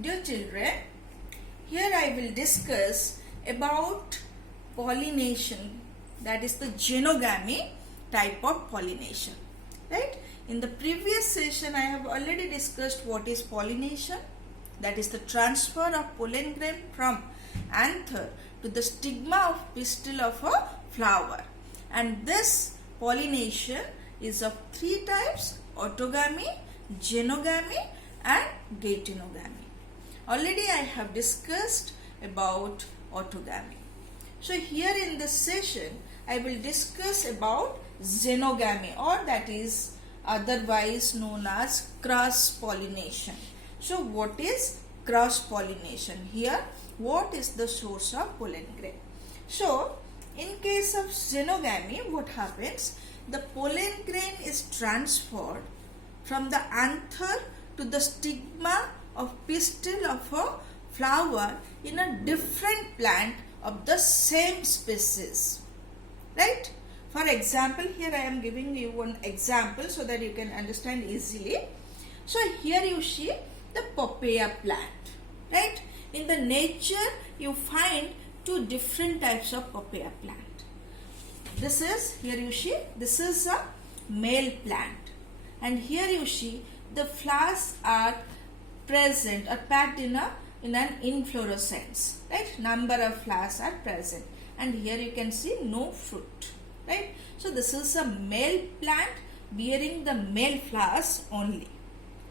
Dear children, here I will discuss about pollination, that is the xenogamy type of pollination. Right? In the previous session I have already discussed what is pollination, that is the transfer of pollen grain from anther to the stigma of pistil of a flower. And this pollination is of three types: autogamy, xenogamy and geitonogamy. Already I have discussed about autogamy. So here in this session I will discuss about xenogamy, or that is otherwise known as cross pollination. So what is cross pollination? Here what is the source of pollen grain? So in case of xenogamy, what happens? The pollen grain is transferred from the anther to the stigma of pistil of a flower in a different plant of the same species. Right? For example, here I am giving you one example so that you can understand easily. So here you see the papaya plant. Right? In the nature you find two different types of papaya plant. This is, here you see, this is a male plant, and here you see the flowers are present or packed in an inflorescence, right? Number of flowers are present, and here you can see no fruit, right? So this is a male plant bearing the male flowers only,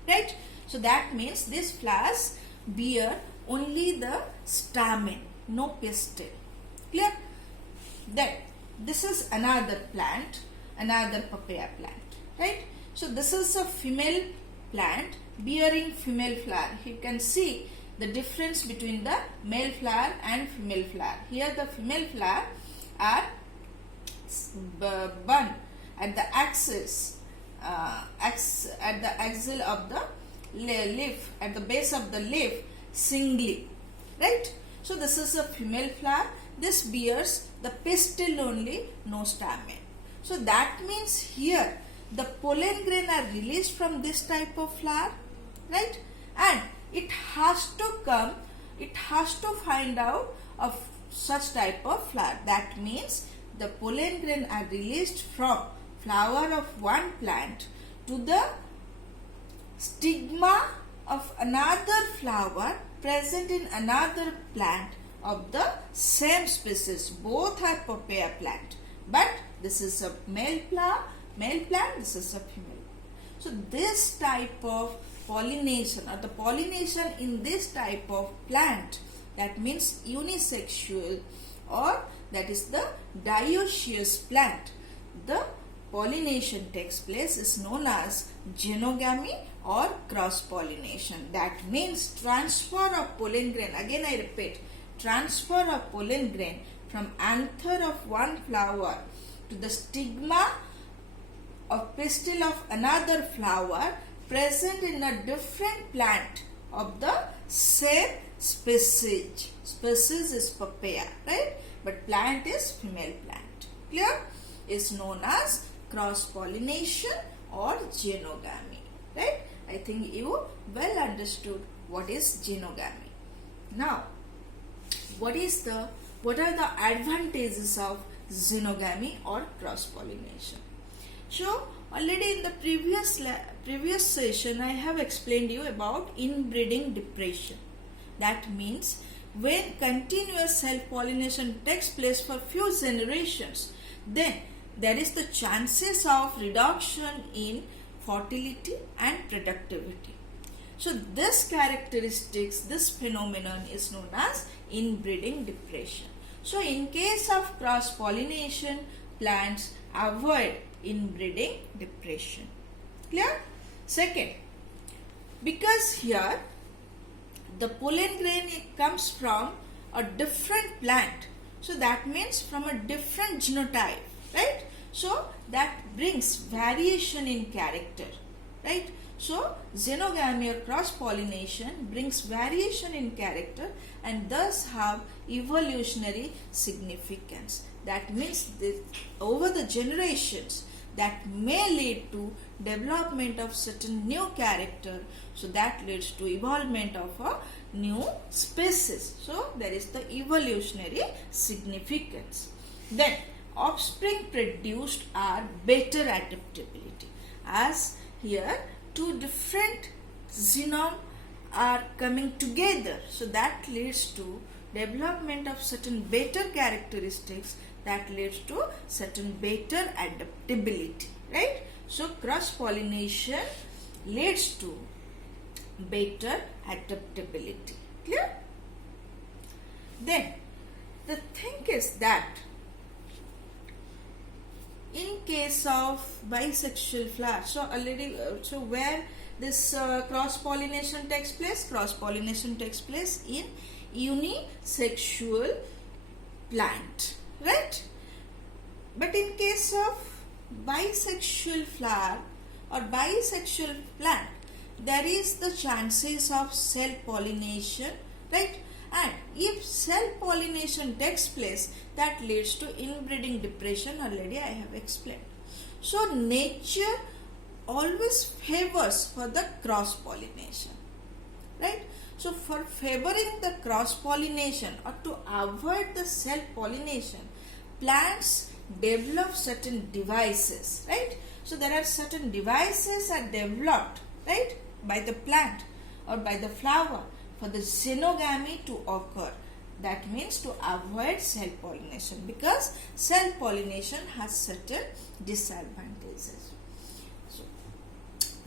right? So that means these flowers bear only the stamen, no pistil. Clear? Then this is another plant, another papaya plant, right? So this is a female plant bearing female flower. You can see the difference between the male flower and female flower. Here the female flower are bun at the axis, at the axil of the leaf, at the base of the leaf singly, right? So this is a female flower. This bears the pistil only, no stamen. So that means here the pollen grain are released from this type of flower, right? And it has to come, it has to find out of such type of flower. That means the pollen grain are released from flower of one plant to the stigma of another flower present in another plant of the same species. Both are papaya plant, but this is a male plant, this is a female. So this type of pollination, or the pollination in this type of plant, that means unisexual, or that is the dioecious plant, the pollination takes place, is known as xenogamy or cross pollination. That means transfer of pollen grain, again I repeat, transfer of pollen grain from anther of one flower to the stigma of pistil of another flower present in a different plant of the same species. Species is papaya, right? But plant is female plant. Clear? Is known as cross pollination or xenogamy, right? I think you well understood what is xenogamy. Now, what are the advantages of xenogamy or cross pollination? So already in the previous session I have explained you about inbreeding depression. That means when continuous self-pollination takes place for few generations, then there is the chances of reduction in fertility and productivity. So this characteristics, this phenomenon is known as inbreeding depression. So in case of cross pollination, plants avoid inbreeding depression. Clear? Second, because here the pollen grain comes from a different plant, so that means from a different genotype, right? So that brings variation in character, right? So xenogamy or cross pollination brings variation in character and thus have evolutionary significance. That means that over the generations that may lead to development of certain new character. So that leads to evolvement of a new species. So there is the evolutionary significance. Then offspring produced are better adaptability, as here two different genome are coming together. So that leads to development of certain better characteristics, that leads to certain better adaptability, right? So cross pollination leads to better adaptability. Clear? Then the thing is that in case of bisexual flowers, so already so where this cross pollination takes place? Cross pollination takes place in unisexual plant, right? But in case of bisexual flower or bisexual plant, there is the chances of self-pollination, right? And if self-pollination takes place, that leads to inbreeding depression. Already I have explained. So nature always favors for the cross-pollination, right? So for favoring the cross-pollination or to avoid the self-pollination, plants develop certain devices, right? So there are certain devices are developed, right, by the plant or by the flower for the xenogamy to occur. That means to avoid self-pollination, because self-pollination has certain disadvantages. So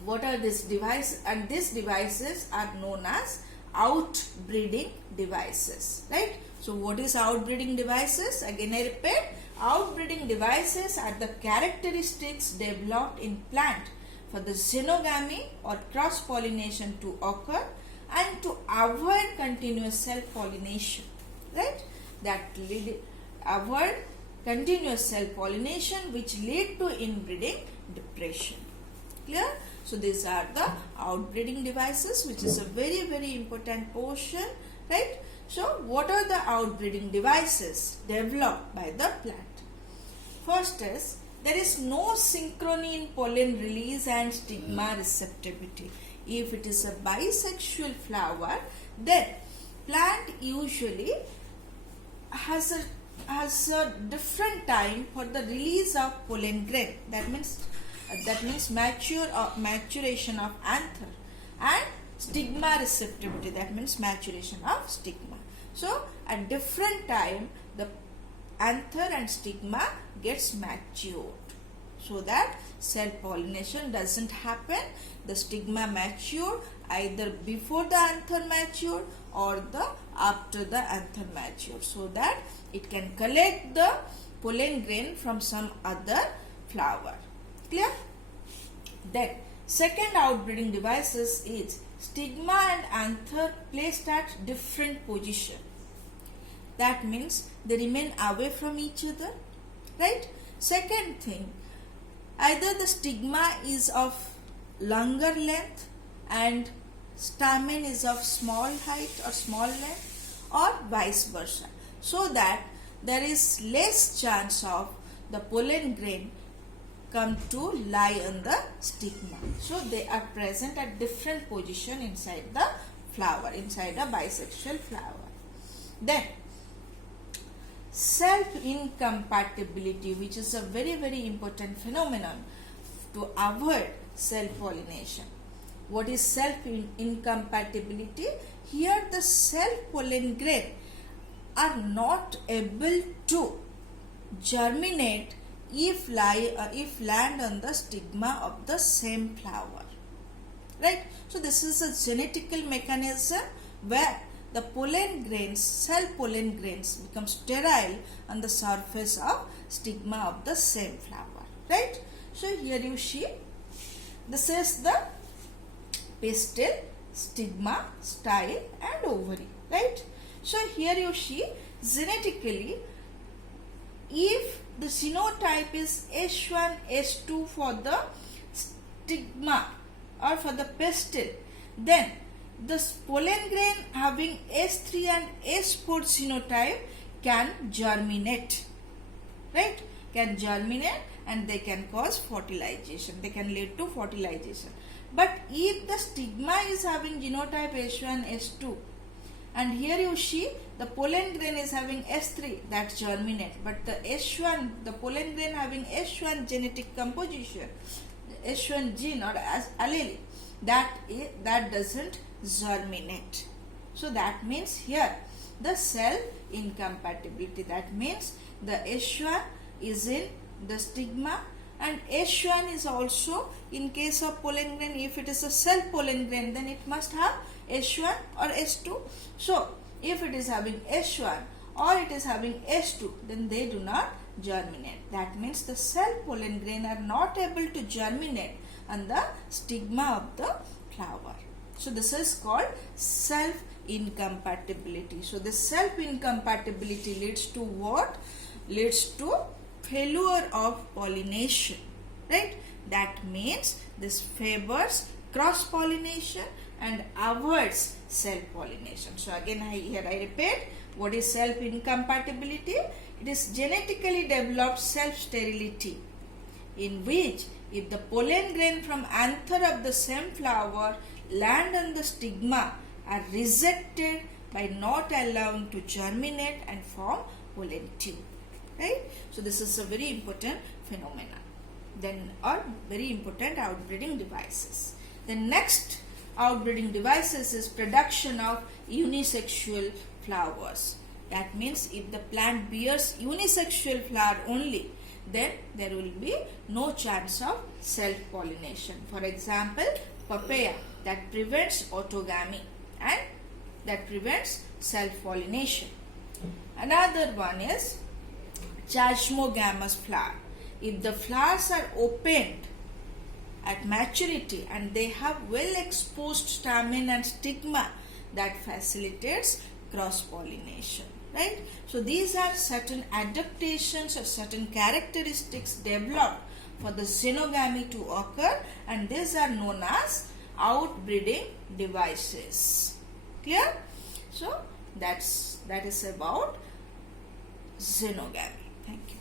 what are these devices? And these devices are known as outbreeding devices, right? So what is outbreeding devices? Again I repeat, outbreeding devices are the characteristics developed in plant for the xenogamy or cross-pollination to occur and to avoid continuous self-pollination, right? That avoid continuous self-pollination which lead to inbreeding depression. Clear? So these are the outbreeding devices, which is a very, very important portion, right? So what are the outbreeding devices developed by the plant? First is, there is no synchrony in pollen release and stigma receptivity. If it is a bisexual flower, then plant usually has a different time for the release of pollen grain. That means maturation of anther, and stigma receptivity. That means maturation of stigma. So at different time the anther and stigma gets matured, so that self-pollination doesn't happen. The stigma mature either before the anther matured or after the anther matured, so that it can collect the pollen grain from some other flower. Clear? Then second outbreeding devices is stigma and anther placed at different position. That means they remain away from each other, right? Second thing, either the stigma is of longer length and stamen is of small height or small length, or vice versa, so that there is less chance of the pollen grain come to lie on the stigma. So they are present at different position inside the flower, inside a bisexual flower. Then self-incompatibility, which is a very, very important phenomenon to avoid self-pollination. What is self-incompatibility? Here the self-pollen grain are not able to germinate if land on the stigma of the same flower, right? So this is a genetical mechanism where the pollen grains, self-pollen grains, become sterile on the surface of stigma of the same flower, right? So here you see, this is the pistil, stigma, style and ovary, right? So here you see, genetically, if the genotype is H1, H2 for the stigma or for the pistil, then the pollen grain having S3 and S4 genotype can germinate, right? Can germinate and they can cause fertilization. They can lead to fertilization. But if the stigma is having genotype S1, S2, and here you see the pollen grain is having S3, that germinate. But the S1, the pollen grain having S1 genetic composition, S1 gene or as allele, that doesn't germinate. So that means here the cell incompatibility. That means the S1 is in the stigma, and S1 is also in case of pollen grain. If it is a self pollen grain, then it must have S1 or S2. So if it is having S1 or it is having S2, then they do not germinate. That means the self pollen grain are not able to germinate on the stigma of the flower. So this is called self incompatibility. So this self incompatibility leads to what? Leads to failure of pollination, right? That means this favors cross pollination and avoids self pollination. So again here I repeat, what is self incompatibility? It is genetically developed self sterility, in which if the pollen grain from anther of the same flower land on the stigma are rejected by not allowing to germinate and form pollen tube, right? So this is a very important phenomenon. Then or very important outbreeding devices. The next outbreeding devices is production of unisexual flowers. That means if the plant bears unisexual flower only, then there will be no chance of self-pollination. For example, papaya, that prevents autogamy and that prevents self-pollination. Another one is chasmogamous flower. If the flowers are opened at maturity and they have well exposed stamen and stigma, that facilitates cross-pollination, right? So these are certain adaptations or certain characteristics developed for the xenogamy to occur, and these are known as outbreeding devices. Clear? So that is about xenogamy. Thank you.